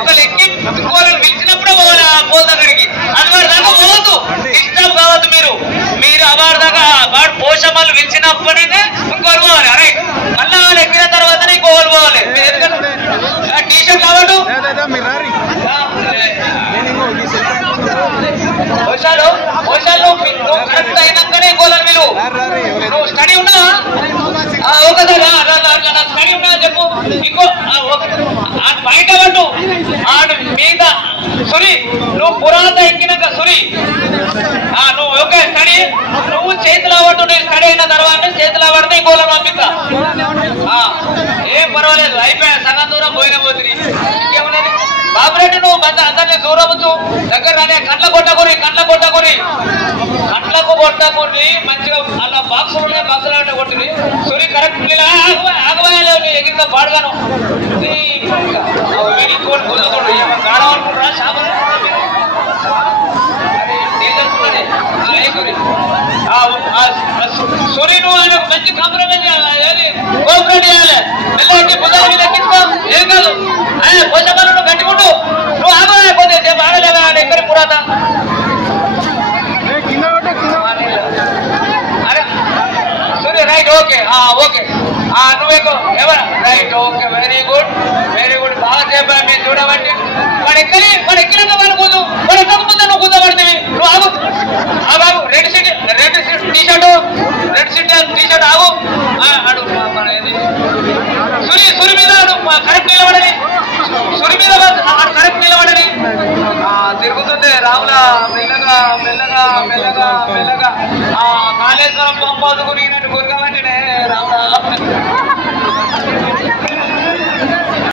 ఒక్కరు ఎక్కి ఇంకోళ్ళు పిలిచినప్పుడే పోవాలి ఆ పోల్ దగ్గరికి. అదివారి దాకా పోవద్దు, డిస్టర్బ్ కావద్దు. మీరు అవారి దాకా వాడు పోషమ్మలు పిలిచినప్పుడే ఇంకోరు పోవాలి. అరే మళ్ళీ వాళ్ళు ఎక్కిన తర్వాతనే ఇంకోళ్ళు పోవాలి. టీ షర్ట్ కావద్దు. నువ్వు కరెక్ట్ అయినాకనే ఇంకోళ్ళని పిలువు. నువ్వు స్టడీ ఉన్నావా? ఒకసారి స్టడీ ఉన్నా చెప్పు. ఇంకో బయట పట్టు ఆడు మీద సురి. నువ్వు పురాత ఎక్కినాక సురి నువ్వు ఓకే స్టడీ. నువ్వు చేతులు అవ్వట్టు. నేను స్టడీ అయిన తర్వాత చేతులు అవ్వడితే ఇంకోళ్ళని పంపిస్తా. ఏం పర్వాలేదు, అయిపోయా. సగం దూరం పోయిన పోతుంది. ఇంకేమున్నది బాబురెడ్డి? నువ్వు అందరినీ దూరవచ్చు, దగ్గర రానే. కట్లకు కొట్టకూరి మంచిగా అలా బాక్సులు బాక్సులు కొట్టింది. సురి కరెక్ట్ ఆగవాయలేవు. నీ ఎగిరితో పాడుగాను ఇంకోటి గుంజుకోండి. గాడవనుకుంటారా? షాపు సురి నువ్వు ఆయన మంచి కాంప్రమైజ్ చేయాలి, కోఆపరేట్ చేయాలి. వెళ్ళి బుధాల మీద ఎక్కించుకో. ఏం కాదు. ఆయన పోషకాలు నువ్వు గట్టికుంటు. నువ్వు ఆగలేకపోతే సేపు ఆగలేవా? ఎక్కడి పురాత అరే రైట్ ఓకే ఓకే నువ్వేకో ఎవరా రైట్ ఓకే వెరీ గుడ్ బాగా చెప్పా. మీరు చూడబట్టి వాడు ఎక్కినాక వాళ్ళు కూదు. వాడు ఎక్కకపోతే నువ్వు కూదబడితే నువ్వు ఆగు. బాబు రెడ్ టీ షర్ట్ ఆగు. సురి మీద కరెక్ట్ నిలబడని. సురి మీద కరెక్ట్ నిలబడని. తిరుగుతుంది రాముల మెల్లగా కాళేశ్వరం పంపదుకుని